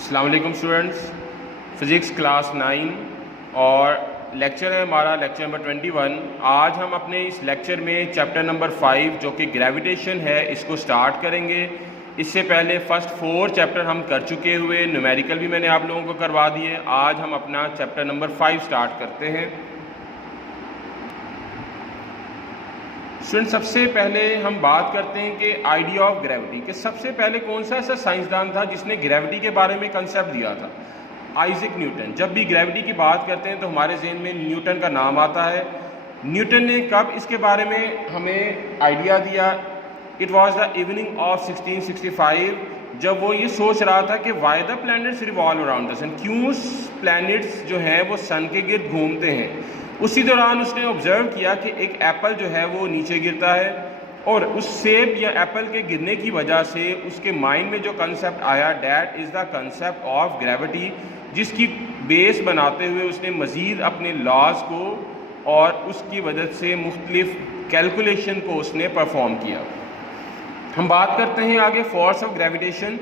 अस्सलाम वालेकुम students, physics class 9 और लेक्चर है हमारा लेक्चर नंबर 21। आज हम अपने इस लेक्चर में चैप्टर नंबर 5 जो कि ग्रेविटेशन है इसको स्टार्ट करेंगे। इससे पहले फर्स्ट 4 चैप्टर हम कर चुके हुए, न्यूमेरिकल भी मैंने आप लोगों को करवा दिए। आज हम अपना चैप्टर नंबर 5 स्टार्ट करते हैं। स्टूडेंट, सबसे पहले हम बात करते हैं कि आइडिया ऑफ ग्रेविटी, कि सबसे पहले कौन सा ऐसा साइंसदान था जिसने ग्रेविटी के बारे में कंसेप्ट दिया था। Isaac Newton. जब भी ग्रेविटी की बात करते हैं तो हमारे जहन में न्यूटन का नाम आता है। न्यूटन ने कब इसके बारे में हमें आइडिया दिया? It was the evening of 1665, जब वो ये सोच रहा था कि why the planets revolve around the sun, क्यों प्लैनेट्स जो हैं वो सन के गिर्द घूमते हैं। उसी दौरान उसने ऑब्जर्व किया कि एक एप्पल जो है वो नीचे गिरता है और उस सेब या एप्पल के गिरने की वजह से उसके माइंड में जो कंसेप्ट आया, that is the concept of gravity, जिसकी बेस बनाते हुए उसने मज़ीद अपने लॉज को और उसकी वजह से मुख्तलिफ कैलकुलेशन को उसने परफॉर्म किया। हम बात करते हैं आगे force of gravitation.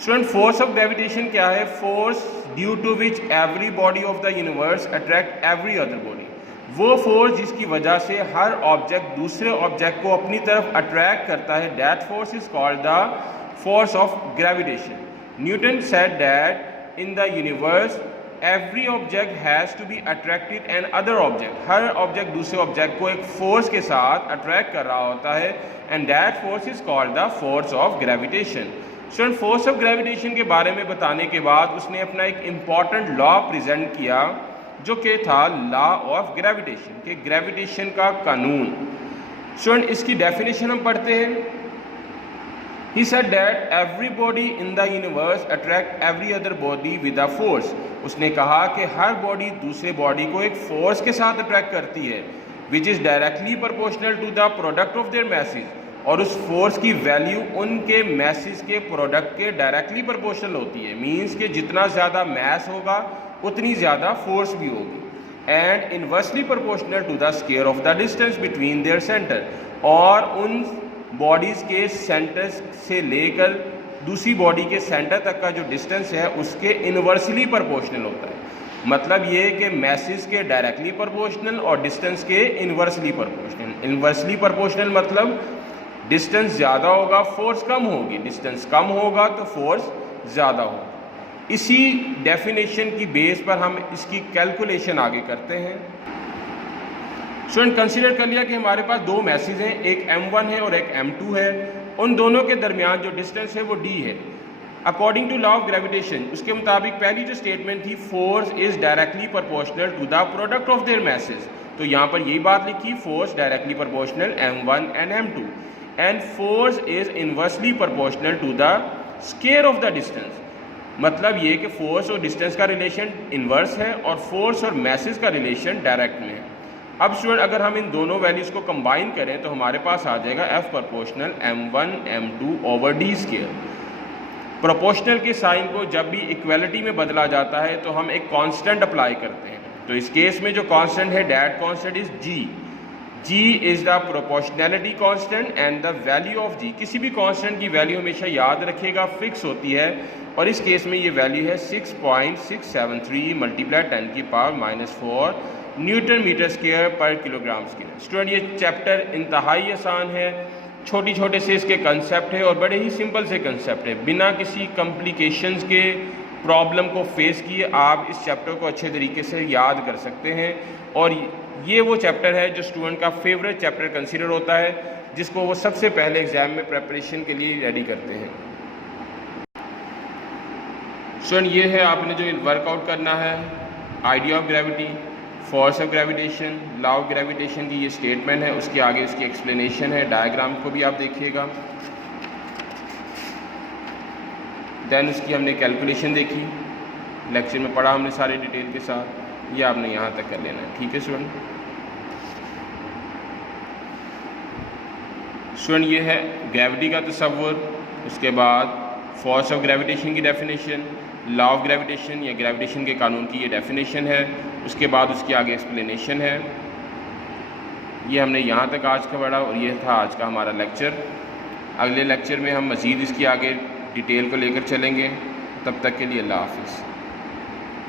Student, force of gravitation क्या है? Force due to which every body of the universe attract every other body. वो फोर्स जिसकी वजह से हर ऑब्जेक्ट दूसरे ऑब्जेक्ट को अपनी तरफ अट्रैक्ट करता है, that force is called the force of gravitation. Newton said that in the universe every object has to be attracted an other object. हर ऑब्जेक्ट दूसरे ऑब्जेक्ट को एक फोर्स के साथ अट्रैक्ट कर रहा होता है, and that force is called the force of gravitation. Student, force of gravitation के बारे में बताने के बाद उसने अपना एक इम्पॉर्टेंट लॉ प्रेजेंट किया जो कि था लॉ ऑफ ग्रेविटेशन, के ग्रेविटेशन का कानून। स्टूडेंट, इसकी डेफिनेशन हम पढ़ते हैं। He said that every body in the universe attract every other body with a force. उसने कहा कि हर बॉडी दूसरे बॉडी को एक फोर्स के साथ अट्रैक्ट करती है, which is directly proportional to the product of their masses. और उस फोर्स की वैल्यू उनके मैसेज के प्रोडक्ट के डायरेक्टली प्रोपोर्शनल होती है। मीन्स कि जितना ज़्यादा मैस होगा उतनी ज़्यादा फोर्स भी होगी। And inversely proportional to the square of the distance between their centre, और उन बॉडीज़ के सेंटर से लेकर दूसरी बॉडी के सेंटर तक का जो डिस्टेंस है उसके इनवर्सली प्रोपोर्शनल होता है। मतलब ये कि मैसेज के डायरेक्टली प्रोपोर्शनल और डिस्टेंस के इनवर्सली प्रोपोर्शनल। इनवर्सली प्रोपोर्शनल मतलब डिस्टेंस ज़्यादा होगा फोर्स कम होगी, डिस्टेंस कम होगा तो फोर्स ज़्यादा होगी। इसी डेफिनेशन की बेस पर हम इसकी कैलकुलेशन आगे करते हैं। स्टूडेंट, कंसीडर कर लिया कि हमारे पास दो मैसेज हैं, एक m1 है और एक m2 है। उन दोनों के दरमियान जो डिस्टेंस है वो d है। According to law of gravitation, उसके मुताबिक पहली जो स्टेटमेंट थी, force is directly proportional to the product of their masses, तो यहाँ पर यही बात लिखी, force directly proportional m1 and m2, and force is inversely proportional to the square of the distance. मतलब ये कि फोर्स और डिस्टेंस का रिलेशन इनवर्स है और फोर्स और मैसेज का रिलेशन डायरेक्ट में है। अब स्टूडेंट, अगर हम इन दोनों वैल्यूज़ को कंबाइन करें तो हमारे पास आ जाएगा F proportional m1 m2 over d square. Proportional के साइन को जब भी इक्वलिटी में बदला जाता है तो हम एक कांस्टेंट अप्लाई करते हैं। तो इस केस में जो कांस्टेंट है, that constant is g। g is the proportionality constant and the value of g। किसी भी कांस्टेंट की वैल्यू हमेशा याद रखिएगा फिक्स होती है, और इस केस में ये वैल्यू है 6.673 मल्टीप्लाई 10 की पावर -4 न्यूटन मीटर स्क्वायर पर किलोग्राम स्क्वायर। स्टूडेंट, ये चैप्टर इंतहाई आसान है, छोटे छोटे से इसके कंसेप्ट है और बड़े ही सिंपल से कंसेप्ट है। बिना किसी कॉम्प्लिकेशंस के प्रॉब्लम को फेस किए आप इस चैप्टर को अच्छे तरीके से याद कर सकते हैं। और ये वो चैप्टर है जो स्टूडेंट का फेवरेट चैप्टर कंसीडर होता है, जिसको वो सबसे पहले एग्ज़ाम में प्रेपरेशन के लिए रेडी करते हैं। स्टूडेंट, ये है आपने जो वर्कआउट करना है, idea of gravity, force of gravitation, law of gravitation की ये स्टेटमेंट है, उसके आगे उसकी एक्सप्लेनेशन है। डायग्राम को भी आप देखिएगा। देन उसकी हमने कैलकुलेशन देखी, लेक्चर में पढ़ा हमने सारे डिटेल के साथ, ये आपने यहाँ तक कर लेना है। ठीक है स्टूडेंट। स्टूडेंट, ये है ग्रेविटी का तसव्वुर, उसके बाद फोर्स ऑफ ग्रेविटेशन की डेफिनेशन, लॉ ऑफ ग्रेविटेशन या ग्रेविटेशन के कानून की ये डेफिनेशन है, उसके बाद उसकी आगे एक्सप्लेनेशन है। ये हमने यहाँ तक आज का पढ़ा और ये था आज का हमारा लेक्चर। अगले लेक्चर में हम मज़ीद इसकी आगे डिटेल को लेकर चलेंगे। तब तक के लिए अल्लाह हाफिज़।